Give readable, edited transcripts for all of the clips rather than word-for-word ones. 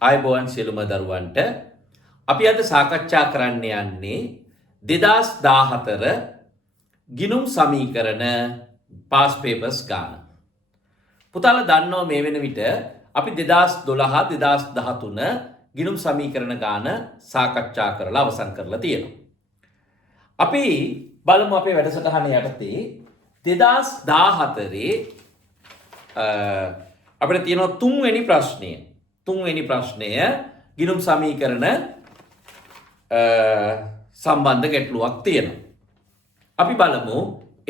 ආයුබෝවන් සියලුම දරුවන්ට අපි අද සාකච්ඡා කරන්න යන්නේ 2014 ගිණුම් සමීකරණ පාස් පේපර්ස් ගාන. පුතාලා දන්නවා මේ වෙන විට අපි 2012 2013 ගිණුම් සමීකරණ ගාන සාකච්ඡා කරලා අවසන් කරලා තියෙනවා. අපි බලමු අපේ වැඩසටහන යටතේ 2014 අපිට තියෙනවා තුන්වෙනි ප්‍රශ්නය. තුන්වෙනි ප්‍රශ්නය ගිණුම් සමීකරණ සම්බන්ධ ගැටලුවක් තියෙනවා. අපි බලමු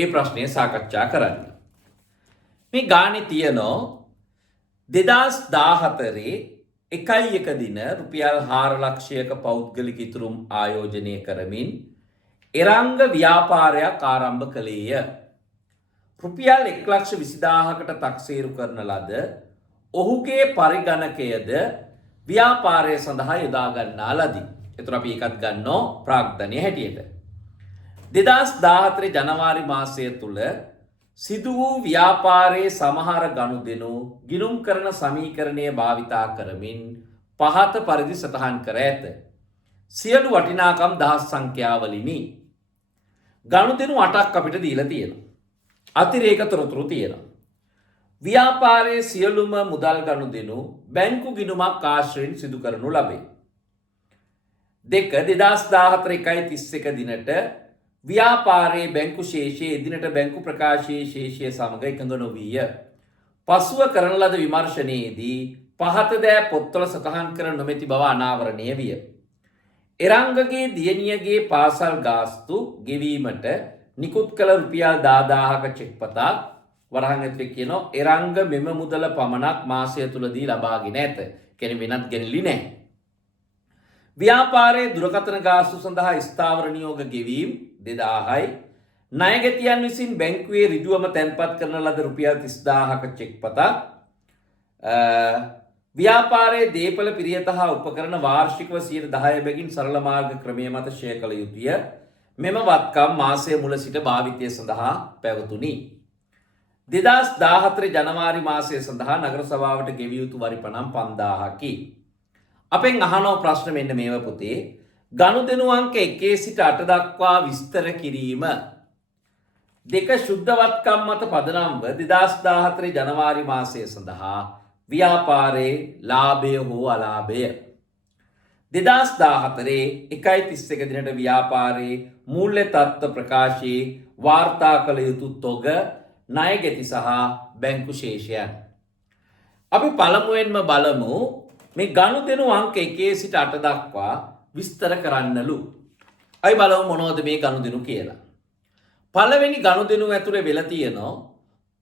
ඒ ප්‍රශ්නය සාකච්ඡා කරන්න. මේ ගානේ තියෙනවා 2014 1 දින රුපියල් 4 ලක්ෂයක පෞද්ගලික ඉතුරුම් ආයෝජනය කරමින් එරංග ව්‍යාපාරයක් ආරම්භ කළේය. රුපියල් 1,20,000කට තක්සේරු කරන ලද ඔහුගේ පරිගණකයද ව්‍යාපාරය සඳහා යොදා ගන්නා ලදී. එතකොට අපි එකත් ගන්නවා ප්‍රාග්ධනය හැටියට. 2014 ජනවාරි මාසය තුල සිදු වූ ව්‍යාපාරයේ සමහර ගනුදෙනු ගිණුම් කරන සමීකරණය භාවිතා කරමින් පහත පරිදි සටහන් කර ඇත. සියලු වටිනාකම් දහස් සංඛ්‍යාවලිනි. ගනුදෙනු 8ක් අපිට දීලා තියෙනවා. අතිරේක තොරතුරු තියෙනවා. ව්‍යාපාරයේ සියලුම මුදල් ගනුදෙනු බැංකු ගිණුමක් ආශ්‍රයෙන් සිදු කරනු ලබේ. 2014 දිනට ව්‍යාපාරයේ බැංකු ශේෂයේ එදිනට බැංකු ප්‍රකාශයේ ශේෂය සමග එකඟ නොවිය. පසුව කරන ලද විමර්ශනයේදී පහත දෑ පොත්වල සටහන් කර නොමැති බව අනාවරණය විය. එරංගගේ දියණියගේ පාසල් ගාස්තු ගෙවීමට නිකුත් කළ රුපියල් 10,000ක චෙක් පතක් වරහන් ඇතුලේ කියනවා එරංග මෙම මුදල පමණක් මාසය තුලදී ලබාගෙන ඇත. කියන්නේ වෙනත් ගෙනලි නැහැ. ව්‍යාපාරයේ දුරකථන ගාස්තු සඳහා ස්ථාවර නියෝග ගෙවීම් 2000යි. ණයගැතියන් විසින් බැංකුවේ ඍජුවම තැන්පත් කරන ලද රුපියල් 30,000ක චෙක් පතක්. ව්‍යාපාරයේ දේපල පිරියත හා උපකරණ වාර්ෂිකව 10% බැගින් සරල මාර්ග ක්‍රමයේ මත ෂෙයා කළ යුතුය. මෙම වත්කම් මාසයේ මුල සිට භාවිතය සඳහා පැවතුණි. 2014 ජනවාරි මාසය සඳහා නගර සභාවට ගෙවිය යුතු වරිපණම් 5,000කි. අපෙන් අහනවා ප්‍රශ්න මෙන්න මේව පුතේ. ගනුදෙනු අංක 1 සිට 8 දක්වා විස්තර කිරීම. දෙක ශුද්ධ වත්කම් මත පදනම්ව 2014 ජනවාරි මාසය සඳහා ව්‍යාපාරයේ ලාභය හෝ අලාභය. 2014 1.31 දිනට ව්‍යාපාරයේ මූල්‍ය තත්ත්ව ප්‍රකාශයේ වාර්තා කළ යුතු තොග ණයගැති සහ බැංකු ශේෂයන්. අපි පළමුවෙන්ම බලමු මේ ගනුදෙනු අංක 1 සිට 8 දක්වා විස්තර කරන්නලු. අපි බලමු මොනවද මේ ගනුදෙනු කියලා. පළවෙනි ගනුදෙනු ඇතුලේ වෙලා තියෙනවා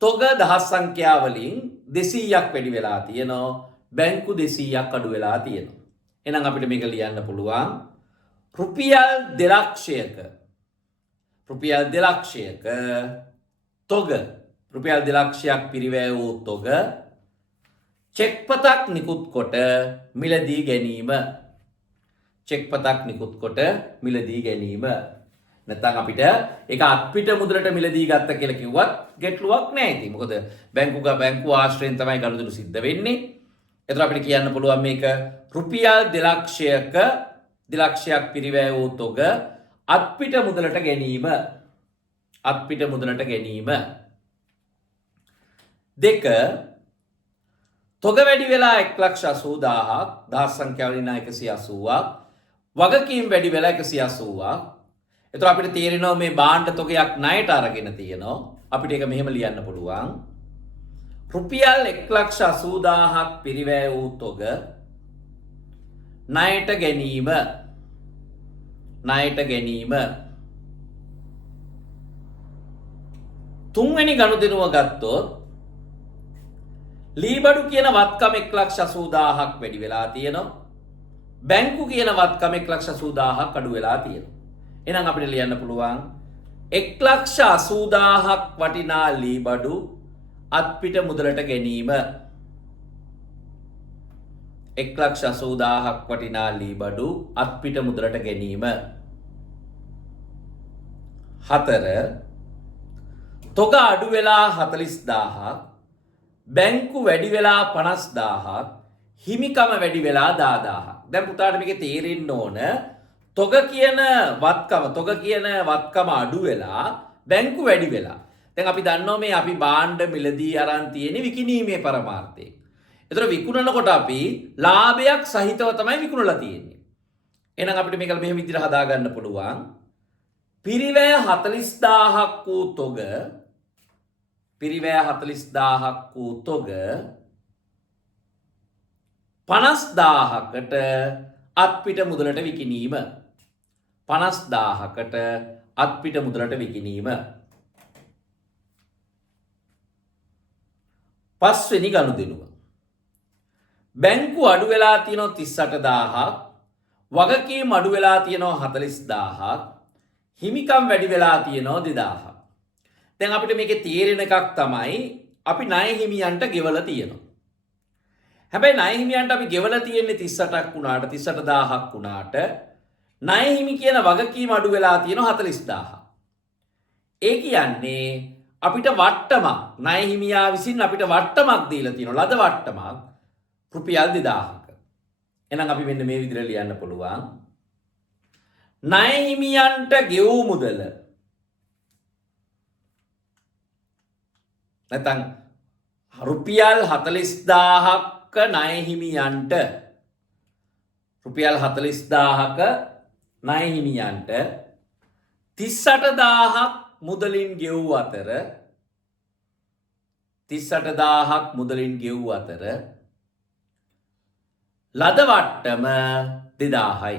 තොග දහස් සංඛ්‍යාවලින් 200ක් වැඩි වෙලා තියෙනවා. බැංකු 200ක් අඩු වෙලා තියෙනවා. එහෙනම් අපිට මේක ලියන්න පුළුවන් රුපියල් 2,00,000ක තොග රුපියල් 2,00,000ක් පිරිවැය වූ තොග චෙක් පතක් නිකුත් කොට මිලදී ගැනීම. චෙක් පතක් නිකුත් කොට මිලදී ගැනීම. නැත්නම් අපිට ඒක අත්පිට මුදලට මිලදී ගත්ත කියලා කිව්වත් ගැටලුවක් නැහැ ඉතින්. මොකද බැංකු ආශ්‍රයෙන් තමයි ගනුදෙනු සිද්ධ වෙන්නේ. එතකොට අපිට කියන්න පුළුවන් මේක රුපියල් 2,00,000ක් පිරිවැය වූ තොග අත්පිට මුදලට ගැනීම. අත්පිට මුදලට ගැනීම. දෙක තොග වැඩි වෙලා 1,80,000ක් දහස් සංඛ්‍යාවලින් 180ක් වගකීම් වැඩි වෙලා 180ක්. එතකොට අපිට තේරෙනවා මේ භාණ්ඩ තොගයක් ණයට අරගෙන තියෙනවා. අපිට ඒක මෙහෙම ලියන්න පුළුවන් රුපියල් 1,80,000ක් පිරිවැය වූ තොග ණයට ගැනීම. ණයට ගැනීම. තුන්වෙනි ගනුදෙනුව ගත්තොත් ලීබඩු කියන වත්කම 1,80,000ක් වැඩි වෙලා තියෙනවා. බැංකු කියන වත්කම 1,80,000ක් අඩු වෙලා තියෙනවා. එහෙනම් අපිට ලියන්න පුළුවන් 1,80,000ක් වටිනා ලීබඩු අත්පිට මුදලට ගැනීම. 1,80,000ක් වටිනා ලීබඩු අත්පිට මුදලට ගැනීම. 4 තොග අඩු වෙලා 40,000ක් බැංකු වැඩි වෙලා 50,000ක් හිමිකම වැඩි වෙලා 10000ක්. දැන් පුතාට මේක තේරෙන්න ඕන තොග කියන වත්කම අඩු වෙලා බැංකු වැඩි වෙලා. දැන් අපි දන්නවා මේ අපි භාණ්ඩ මිලදී අරන් තියෙන්නේ විකිණීමේ පරමාර්ථයෙන්. ඒතර විකුණනකොට අපි ලාභයක් සහිතව තමයි විකුණලා තියෙන්නේ. එහෙනම් අපිට මේක මෙහෙම විදිහට හදා ගන්න පුළුවන්. පිරිවැය 40000ක් වූ තොග 50000කට අත්පිට මුදලට විකිණීම. 50000කට අත්පිට මුදලට විකිණීම. පස්වෙනි ගනුදෙනුව. බැංකු අඩු වෙලා තියෙනවා 38000ක්, වගකීම් අඩු වෙලා තියෙනවා 40000ක්, හිමිකම් වැඩි වෙලා තියෙනවා 2000ක්. දැන් අපිට මේකේ තේරෙන එකක් තමයි අපි ණය හිමියන්ට ගෙවලා තියෙනවා. හැබැයි ණය හිමියන්ට අපි ගෙවලා තියෙන්නේ 38ක් වුණාට 38000ක් වුණාට ණය හිමි කියන වගකීම අඩු වෙලා තියෙනවා 40000ක්. ඒ කියන්නේ අපිට වට්ටමක් ණය හිමියා විසින් අපිට වට්ටමක් දීලා තියෙනවා. ලද වට්ටමක් රුපියල් 2000ක. එහෙනම් අපි මෙන්න මේ විදිහට ලියන්න පුළුවන්. ණය හිමියන්ට ගෙවූ මුදල නැත්නම් රුපියල් 40000ක ණය හිමියන්ට රුපියල් 40000ක ණය හිමියන්ට 38000ක් මුදලින් ගෙවූ අතර 38000ක් මුදලින් ගෙවූ අතර ලද වට්ටම 2000යි.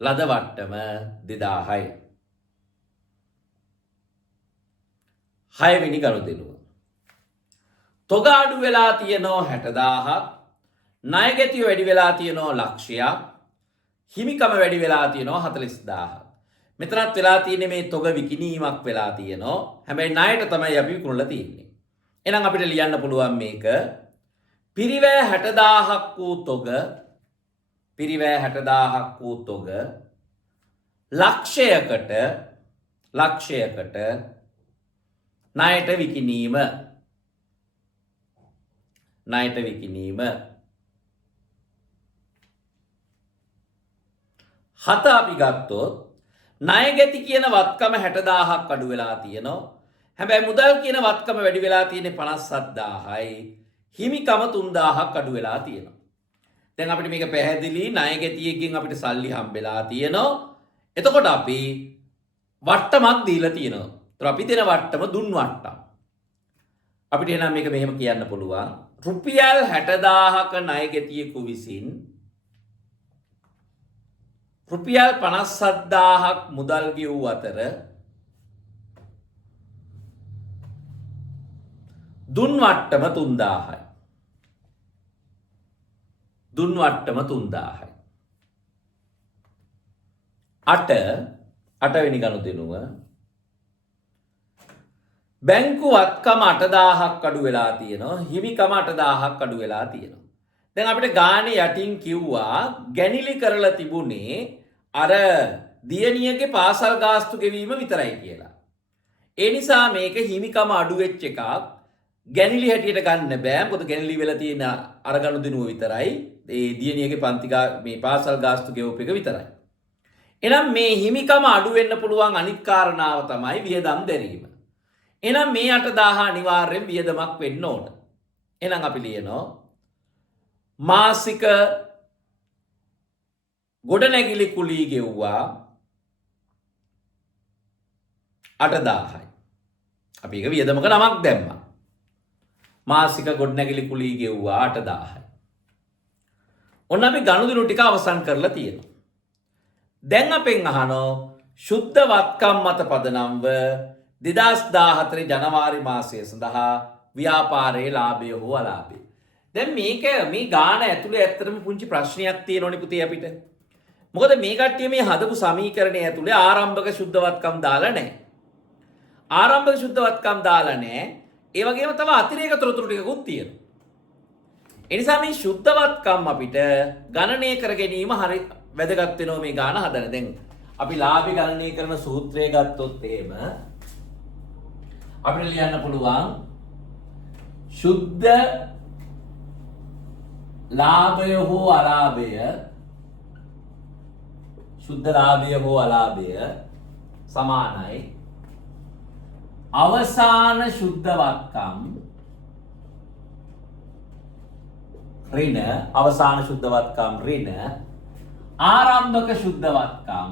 ලද වට්ටම 2000යි. 6 වෙනි ගනුදෙනුව. තොග අඩු වෙලා තියෙනවා 60000ක්, ණය ගැතිය වැඩි වෙලා තියෙනවා ලක්ෂයක්, හිමිකම වැඩි වෙලා තියෙනවා 40000ක්. මෙතනත් වෙලා තියෙන්නේ මේ තොග විකිණීමක් වෙලා තියෙනවා. හැබැයි ණයට තමයි අපි විකුණලා තියෙන්නේ. එහෙනම් අපිට ලියන්න පුළුවන් මේක පිරිවැය 60000ක් වූ තොග ලක්ෂයකට ණයට විකිණීම. හත අපි ගත්තොත් ණය ගැති කියන වත්කම 60000ක් අඩු වෙලා තියෙනවා. හැබැයි මුදල් කියන වත්කම වැඩි වෙලා තියෙන්නේ 57000යි. හිමිකම 3000ක් අඩු වෙලා තියෙනවා. දැන් අපිට මේක පැහැදිලි ණය ගැතියෙක්ගෙන් අපිට සල්ලි හම්බෙලා තියෙනවා. එතකොට අපි වට්ටමක් දීලා තියෙනවා. ඒතර අපි දෙන වට්ටම දුන් වට්ටම්. අපිට එහෙනම් මේක මෙහෙම කියන්න පුළුවන්. රුපියල් 60000ක ණය ගැතියෙකු විසින් රුපියල් 57000ක් මුදල් ගෙවූ අතර දුන් වට්ටම 3000යි. දුන් වට්ටම 3000යි. 8 වෙනි ගනුදෙනුව. බැංකු වත්කම 8000ක් අඩු වෙලා තියෙනවා. හිමිකම 8000ක් අඩු වෙලා තියෙනවා. දැන් අපිට ගානේ යටින් කිව්වා ගැනිලි කරලා තිබුණේ අර දියණියගේ පාසල් ගාස්තු ගෙවීම විතරයි කියලා. ඒ නිසා මේක හිමිකම අඩු වෙච්ච එකක්. ගැනිලි හැටියට ගන්න බෑ. මොකද ගැනිලි වෙලා තියෙන අර ගනුදෙනුව විතරයි. ඒ දියණියගේ මේ පාසල් ගාස්තු ගෙවුප එක විතරයි. එහෙනම් මේ හිමිකම අඩු වෙන්න පුළුවන් අනිත් කාරණාව තමයි වියදම් දැරීම. එහෙනම් මේ 8000 අනිවාර්යෙන් වියදමක් වෙන්න ඕන. එහෙනම් අපි ලියනවා මාසික ගොඩනැගිලි කුලී ගෙව්වා 8000යි. අපි ඒක වියදමක නමක් දැම්මා. මාසික ගොඩනැගිලි කුලී ගෙව්වා 8000යි. ඔන්න අපි ගනුදෙනු ටික අවසන් කරලා තියෙනවා. දැන් අපෙන් අහනවා ශුද්ධ වත්කම් මත පදනම්ව 2014 ජනවාරි මාසය සඳහා ව්‍යාපාරයේ ලාභය හෝ අලාභය. දැන් මේක මේ ගාන ඇතුලේ ඇත්තටම පුංචි ප්‍රශ්නයක් තියෙනවනේ පුතේ අපිට. මොකද මේ කට්ටිය මේ හදපු සමීකරණය ඇතුලේ ආරම්භක ශුද්ධ වත්කම් දාලා නැහැ. ආරම්භක ශුද්ධ වත්කම් දාලා නැහැ. ඒ වගේම තව අතිරේක තොරතුරු ටිකකුත් තියෙනවා. ඒ නිසා මේ ශුද්ධ වත්කම් අපිට ගණනය කර ගැනීම හරි වැදගත් වෙනවා මේ ගාන හදන. දැන් අපි ලාභය ගණනය කරන සූත්‍රය ගත්තොත් එහෙම අපිට ලියන්න පුළුවන් ශුද්ධ ලාභය හෝ අලාභය සුද්ධ ලාභය හෝ අලාභය සමානයි අවසාන ශුද්ධවත්කම් ඍණ අවසාන ශුද්ධවත්කම් ඍණ ආරම්භක ශුද්ධවත්කම්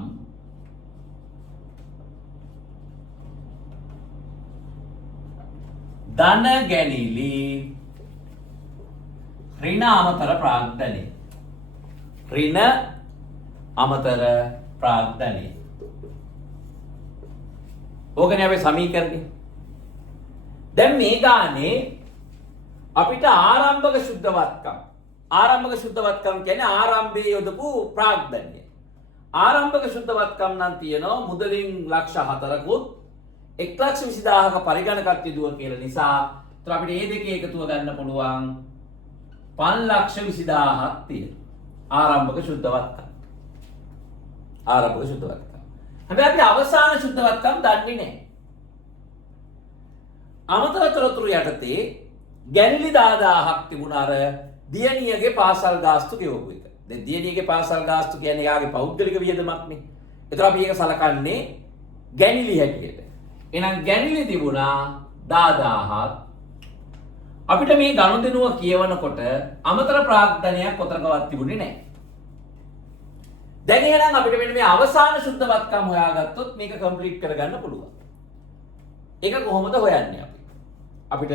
ධන ගැනිලි ඍණ අමතර ප්‍රාග්ධනය ඍණ අමතර ප්‍රාග්ධනය ඕකනේ අපේ සමීකරණය. දැන් මේ ගානේ අපිට ආරම්භක ශුද්ධවත්කම් කියන්නේ ආරම්භයේ යොදපු ප්‍රාග්ධනය. ආරම්භක ශුද්ධවත්කම් නම් තියෙනවා මුදලින් ලක්ෂ 4කුත් 1,20,000ක පරිගණකත්වය දුව කියලා නිසා ඒතර අපිට මේ දෙකේ එකතුව ගන්න පුළුවන් 5,20,000ක් තියෙනවා. ආරම්භක ශුද්ධවත්කම්. හැබැයි අපි අවසාන ශුද්ධවත්කම් දන්නේ නැහැ. අමතර තොරතුරු යටතේ ගැනිලි 10000ක් තිබුණා අර දියණියගේ පාසල් ගාස්තු ගෙවපු එක. දැන් දියණියගේ පාසල් ගාස්තු කියන්නේ යාගේ පෞද්ගලික වියදමක් නේ. ඒතර අපි ඒක සලකන්නේ ගැනිලි හැටියට. එහෙනම් ගැනිලි තිබුණා 10000ක්. අපිට මේ ගනුදෙනුව කියවනකොට අමතර ප්‍රාග්ධනයක් කොතරකවත් තිබුණේ නැහැ. දැන් එහෙනම් අපිට මෙන්න මේ අවසාන ශුද්ධවත්කම් හොයාගත්තොත් මේක කම්ප්ලීට් කරගන්න පුළුවන්. ඒක කොහොමද හොයන්නේ අපි? අපිට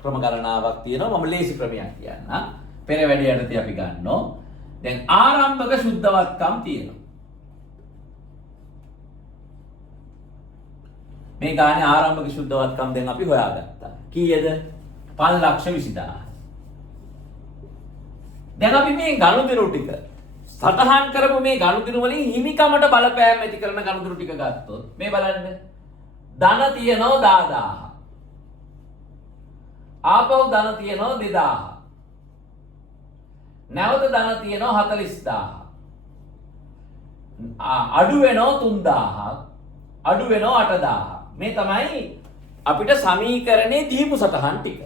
ක්‍රම ගණනාවක් තියෙනවා. මම ලේසි ක්‍රමයක් කියන්නම්. පෙර වැඩි යටතේ අපි ගන්නවා. දැන් ආරම්භක ශුද්ධවත්කම් තියෙනවා. මේ ගානේ ආරම්භක ශුද්ධවත්කම් දැන් අපි හොයාගත්තා. කීයද? 5,20,000. දැන් අපි මේ ගනුදෙනු ටික සටහන් කරපු මේ ගනුදෙනු වලින් හිමිකමට බලපෑම් ඇති කරන ගනුදෙනු ටික ගත්තොත් මේ බලන්න ධන තියෙනවා 10000. ආපහු ධන තියෙනවා 2000. නැවත ධන තියෙනවා 40000. අඩු වෙනවා 3000ක්. අඩු වෙනවා 8000. මේ තමයි අපිට සමීකරණේ දීපු සටහන් ටික.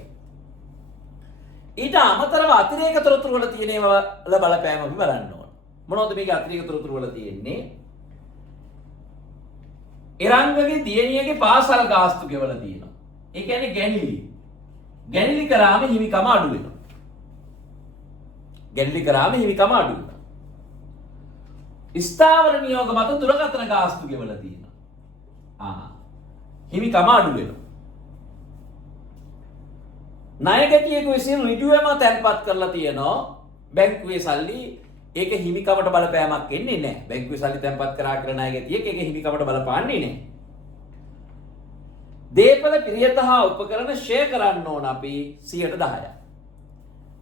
ඊට අමතරව අතිරේක තොරතුරු වල තියෙන ඒවා බලපෑම අපි බලන්න ඕන. මොනවද මේක අතිරේක තොරතුරු වල තියෙන්නේ? එරංගගේ දියණියගේ පාසල් ගාස්තු ගෙවලා තියෙනවා. ඒ කියන්නේ ගැනිලි. ගැනිලි කරාම හිමිකම අඩු වෙනවා. ස්ථාවර නියෝග මත දුරකථන ගාස්තු ගෙවලා තියෙනවා. හිමිකම අඩු වෙනවා. ණයගැටියෙකු විසින් ඍජුවම තැන්පත් කරලා තියෙනවා බැංකුවේ සල්ලි. ඒක හිමිකමට බලපෑමක් එන්නේ නැහැ. බැංකුවේ සල්ලි තැන්පත් කරා කියලා ණයගැටියෙක් ඒක හිමිකමට බලපාන්නේ නැහැ. දේපල පිරියත හා උපකරණ ෂෙයා කරන්න ඕන අපි 10%.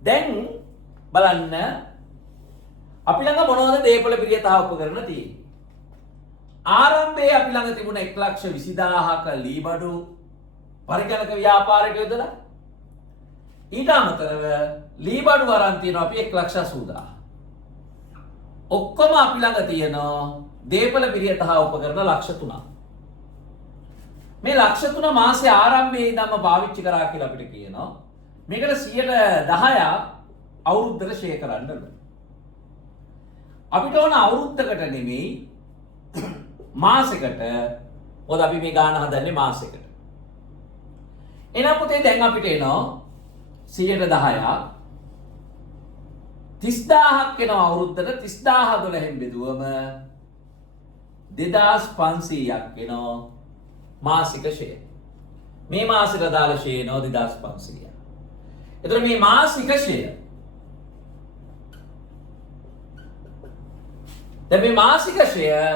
දැන් බලන්න අපි ළඟ මොනවද දේපල පිරියත හා උපකරණ තියෙන්නේ? ආරම්භයේ අපි ළඟ තිබුණ 1,20,000ක ලීබඩු පරිගණක ව්‍යාපාරයට යොදලා ඊට අමතරව ලීබඩු අරන් තියෙනවා අපි 1,80,000. ඔක්කොම අපි ළඟ තියෙනවා දේපල පිරියත හා උපකරණ 3,00,000. මේ 3,00,000 මාසේ ආරම්භයේ ඉඳන්ම පාවිච්චි කරා කියලා අපිට කියනවා. මේකට 10% අවුරුද්දට ෂෙයා කරන්න ඕන. අපිට ඕන අවුරුද්දකට නෙමෙයි මාසෙකට. මොකද අපි මේ ගාන හදන්නේ මාසෙකට. එහෙනම් පුතේ දැන් අපිට එනවා 10%ක් 30,000ක් එනවා අවුරුද්දට. 30,000 12න් බෙදුවම 2,500ක් එනවා මාසික ෂෙයා. මේ මාසෙට දාලා ෂෙයා එනවා 2,500. එතකොට මේ මාසික ෂෙයා දැන් මේ මාසික ෂෙයා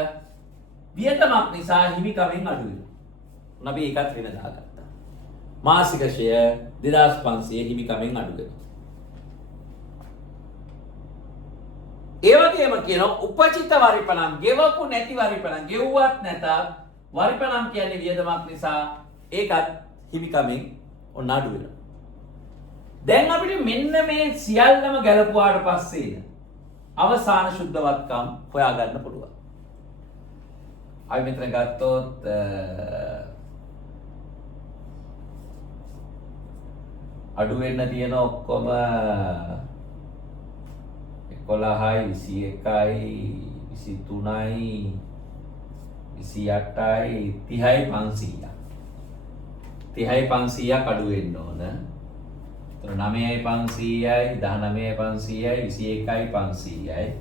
වියදමක් නිසා හිමිකමෙන් අඩු වෙනවා. අපි ඒකත් වෙන දාගත්තා. මාසික ෂෙයා 2,500 හිමිකමෙන් අඩු වෙනවා. ඒ වගේම කියනවා උපචිත වරිපණම් ගෙවපු නැති වරිපණම් ගෙවුවත් නැතත් වරිපණම් කියන්නේ වියදමක් නිසා ඒකත් හිමිකමෙන් ඔන්න අඩු වෙනවා. දැන් අපිට මෙන්න මේ සියල්ලම ගැලපුවාට පස්සේ අවසාන ශුද්ධවත්කම් හොයාගන්න පුළුවන්. අපි මෙතන ගත්තොත් අඩු වෙන්න තියෙන ඔක්කොම 11යි 21යි 23යි 28යි 30යි 500ක්. 30යි 500ක් අඩු වෙන්න ඕන. එතන 9යි 500යි 19යි 500යි 21යි 500යි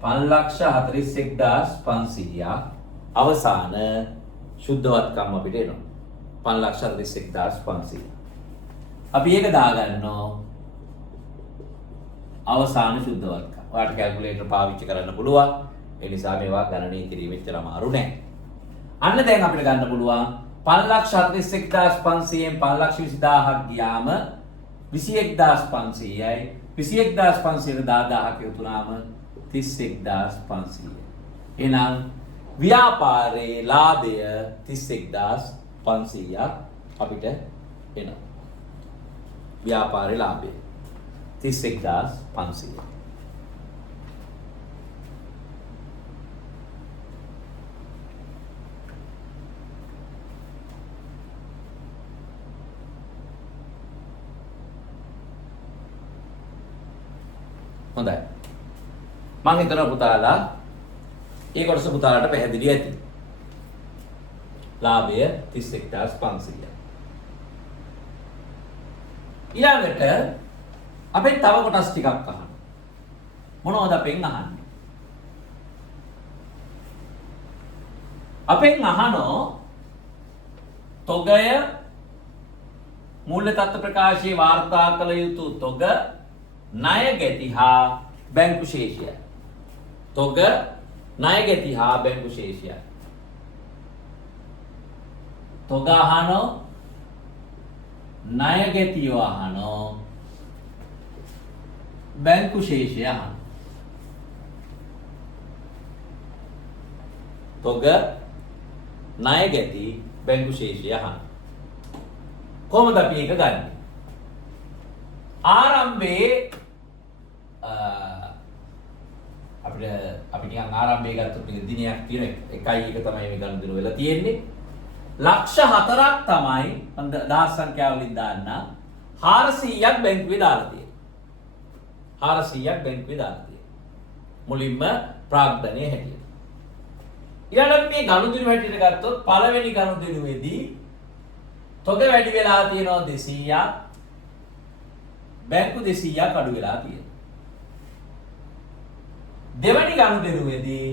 5,41,500ක් අවසාන ශුද්ධවත්කම් අපිට එනවා. 5,41,500. අපි ඒක දාගන්නවා අවසාන ශුද්ධවත්කම්. ඔයාලට කැල්කියුලේටර් පාවිච්චි කරන්න පුළුවන්. ඒ නිසා මේවා ගණනය කිරීම එච්චර අමාරු නෑ. අන්න දැන් අපිට ගන්න පුළුවන් 5,41,500න් 5,20,000ක් ගියාම 21,500යි 21,500ට 10,000ක් එකතු වුණාම 31,500. එහෙනම් ව්‍යාපාරයේ ලාභය 31,500ක් අපිට එනවා. ව්‍යාපාරයේ ලාභය 31,500. හොඳයි. මම හිතනවා පුතාලා ඒ කොටස පුතාලාට පැහැදිලි ඇති. ලාභය 31,500. ඊළඟට අපි තව කොටස් ටිකක් අහන්න. මොනවද අපෙන් අහන්නේ? අපෙන් අහනෝ තොගය මූල්‍ය තත්ත්ව ප්‍රකාශයේ වාර්තා කළ යුතු තොග ණය ගැති හා බැංකු ශේෂය. තොග ණය ගැති හා බැංකු ශේෂය. තොග අහනෝ ණය ගැතිව අහනෝ බැංකු ශේෂය අහනෝ. තොග ණය ගැති බැංකු ශේෂය අහනෝ. කොහොමද අපි ඒක ගන්නෙ? ආරම්භයේ අපි නිකන් ආරම්භයේ ගත්තොත් මේක දිනයක් තියෙන එකයි එක තමයි මේ ගනුදෙනු වෙලා තියෙන්නේ. ලක්ෂ 4ක් තමයි මම දහස් සංඛ්‍යාව වලින් දාන්න 400ක් බැංකුවේ දාලා තියෙනවා. 400ක් බැංකුවේ දාලා තියෙනවා. මුලින්ම ප්‍රාග්ධනයේ හැටියට. ඊළඟට මේ ගනුදෙනු හැටියට ගත්තොත් පළවෙනි ගනුදෙනුවේදී තොග වැඩි වෙලා තියෙනවා 200ක්. බැංකු 200ක් අඩු වෙලා තියෙනවා. දෙවැනි ගනුදෙනුවේදී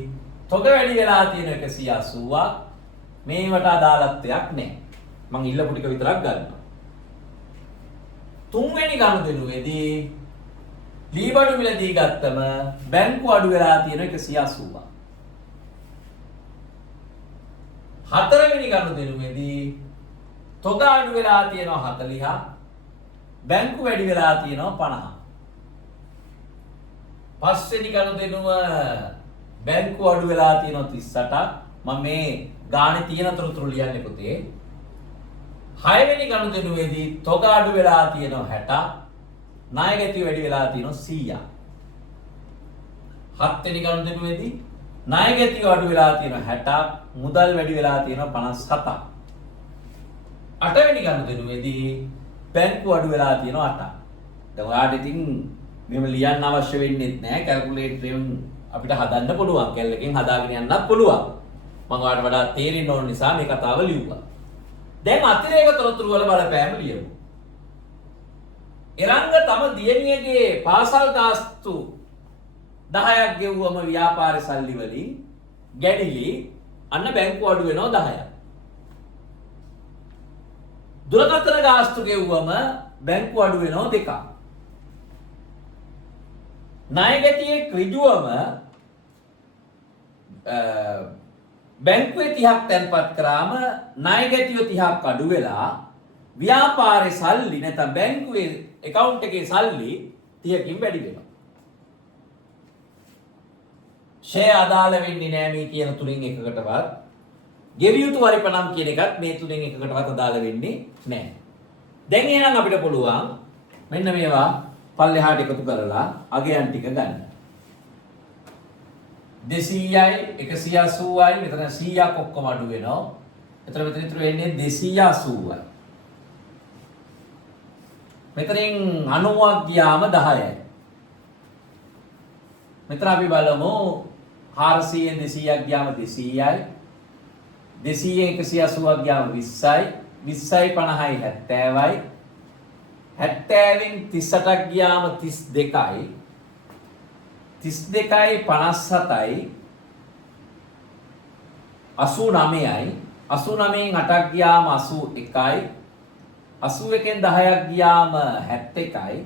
තොග වැඩි වෙලා තියෙන 180ක්. මේවට අදාළත්වයක් නැහැ. මං ඉල්ලපු ටික විතරක් ගන්නවා. තුන්වෙනි ගනුදෙනුවේදී ලීබඩු මිලදී ගත්තම බැංකු අඩු වෙලා තියෙන 180ක්. හතරවෙනි ගනුදෙනුවේදී තොග අඩු වෙලා තියෙනවා 40ක්. බැංකු වැඩි වෙලා තියෙනවා 50ක්. පස්වෙනි ගනුදෙනුව බැංකු අඩු වෙලා තියෙනවා 38ක්. මම මේ ගානේ තියෙන තොරතුරු ලියන්නේ පුතේ. 6 වෙනි ගනුදෙනුවේදී තොග අඩු වෙලා තියෙනවා 60ක්. ණය ගැති වැඩි වෙලා තියෙනවා 100ක්. 7 වෙනි ගනුදෙනුවේදී ණය ගැති අඩු වෙලා තියෙනවා 60ක්. මුදල් වැඩි වෙලා තියෙනවා 57ක්. 8 වෙනි ගනුදෙනුවේදී බැංකු අඩු වෙලා තියෙනවා 8ක්. දැන් ඔයාලට ඉතින් මෙහෙම ලියන්න අවශ්‍ය වෙන්නේ නැහැ. කැල්කියුලේටරෙන් අපිට හදන්න පුළුවන්. කැල්ලකින් හදාගෙන යන්නත් පුළුවන්. මම ඔයාලට වඩා තේරෙන්න ඕන නිසා මේ කතාව ලියුවා. දැන් අතිරේක තොරතුරු වල බලපෑම ලියමු. එරංග තම දියණියගේ පාසල් ගාස්තු 10ක් ගෙවුවම ව්‍යාපාර සල්ලි වලින් ගැඩිලි අන්න බැංකු අඩු වෙනවා 10ක්. දුරකථන ගාස්තු ගෙවුවම බැංකු අඩු වෙනවා 2ක්. ණය ගැතියේ ඍජුවම බැංකුවේ 30ක් තැන්පත් කරාම ණය ගැතිය 30ක් අඩු වෙලා ව්‍යාපාරේ සල්ලි නැත්නම් බැංකුවේ account එකේ සල්ලි 30කින් වැඩි වෙනවා. ෂෙයා අදාළ වෙන්නේ නැහැ මේ කියන තුنين එකකටවත්. ගෙවිය යුතු වරිපණම් කියන එකත් මේ තුنين එකකටවත් අදාළ වෙන්නේ නැහැ. දැන් එහෙනම් අපිට පුළුවන් මෙන්න මේවා පල්ලෙහාට එකතු කරලා අගයන් ටික ගන්න. 200යි 180යි මෙතන 100ක් ඔක්කොම අඩු වෙනවා. මෙතන ඉතුරු වෙන්නේ 280යි. මෙතනින් 90ක් ගියාම 10යි. මෙතන අපි බලමු 400න් 200ක් ගියාම 200යි. 200න් 180ක් ගියාම 20යි. 20යි 50යි 70යි. 70න් 38ක් ගියාම 32යි. 32යි 57යි. 89යි. 89න් 8ක් ගියාම 81යි. 81න් 10ක් ගියාම 71යි.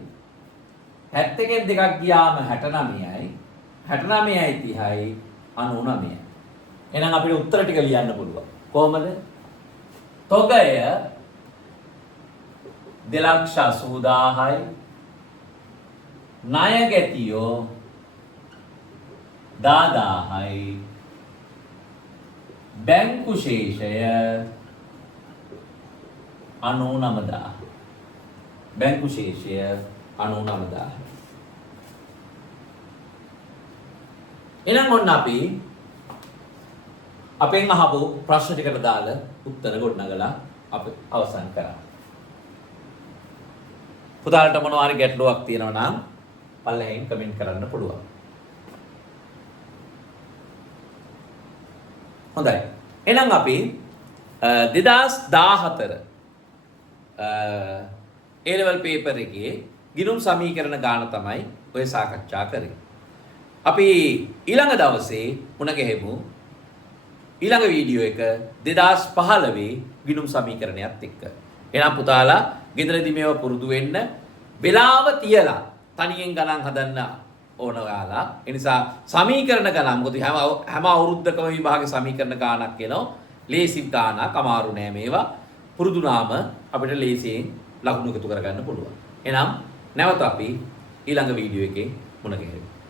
71න් 2ක් ගියාම 69යි. 69යි 30යි 99යි. එහෙනම් අපිට උත්තර ටික ලියන්න පුළුවන්. කොහමද? තොගය 2,80,000යි. ණය ගැතියෝ 10,000යි. බැංකු ශේෂය 99,000. බැංකු ශේෂය 99,000. එහෙනම් ඔන්න අපි අපෙන් අහපු ප්‍රශ්න ටිකට දාලා උත්තර ගොඩනගලා අපි අවසන් කරා. පුතාලට මොනවා හරි ගැටලුවක් තියෙනවා නම් පල්ලෙහෙන් කමෙන්ට් කරන්න පුළුවන්. හොඳයි. එහෙනම් අපි 2014 A level paper එකේ ගිණුම් සමීකරණ ගාන තමයි ඔය සාකච්ඡා කරේ. අපි ඊළඟ දවසේ මුණ ගැහෙමු ඊළඟ වීඩියෝ එක 2015 ගිණුම් සමීකරණයත් එක්ක. එහෙනම් පුතාලා ගෙදරදී මේව පුරුදු වෙන්න වෙලාව තියලා තනියෙන් ගණන් හදන්න ඕන ඔයාලා. ඒ නිසා සමීකරණ ගණන් මොකද හැම අවුරුද්දකම විභාග සමීකරණ ගානක් එනවා. ලේසි ගානක් අමාරු නෑ මේවා. පුරුදුනාම අපිට ලේසියෙන් ලකුණු එකතු කරගන්න පුළුවන්. එහෙනම් නැවත අපි ඊළඟ වීඩියෝ එකේ මුණ ගැහෙමු.